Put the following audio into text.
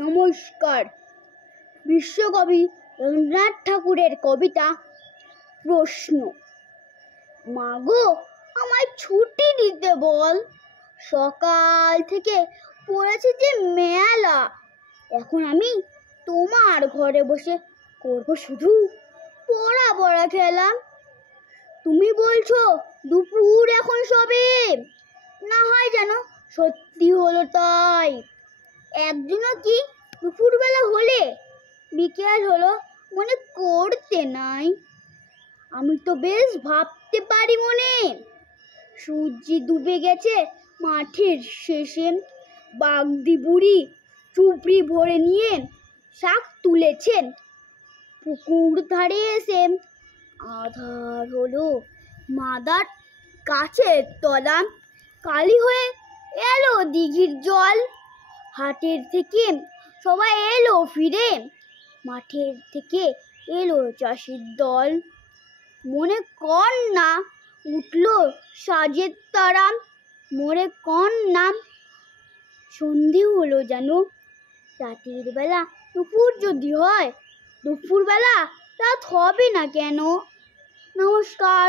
নমস্কার। বিশ্বকবি রবীন্দ্রনাথ ঠাকুরের কবিতা প্রশ্ন। মাগো, আমায় ছুটি দিতে বল, সকাল থেকে পড়েছে যে মেলা। এখন আমি তোমার ঘরে বসে করবো শুধু পড়া পড়া খেলা। তুমি বলছো দুপুর এখন সবে, না হয় যেন সত্যি হলো তাই। একদিনও কি দুপুরবেলা হলে বিকেল হলো মনে করতে নাই? আমি তো বেশ ভাবতে পারি মনে, সূর্য ডুবে গেছে মাঠের শেষে। বাগদি বুড়ি চুপড়ি ভরে নিয়ে শাক তুলেছেন পুকুর ধারে এসে। আধার হলো মাদার গাছের তলা, কালি হয়ে এলো দিঘির জল। হাটের থেকে সবাই এলো ফিরে, মাঠের থেকে এলো চাষির দল। মনে কর না উঠলো সাজের তারা, মনে কর না সন্ধে হলো যেন। রাতের বেলা দুপুর যদি হয়, দুপুরবেলা রাত হবে না কেন? নমস্কার।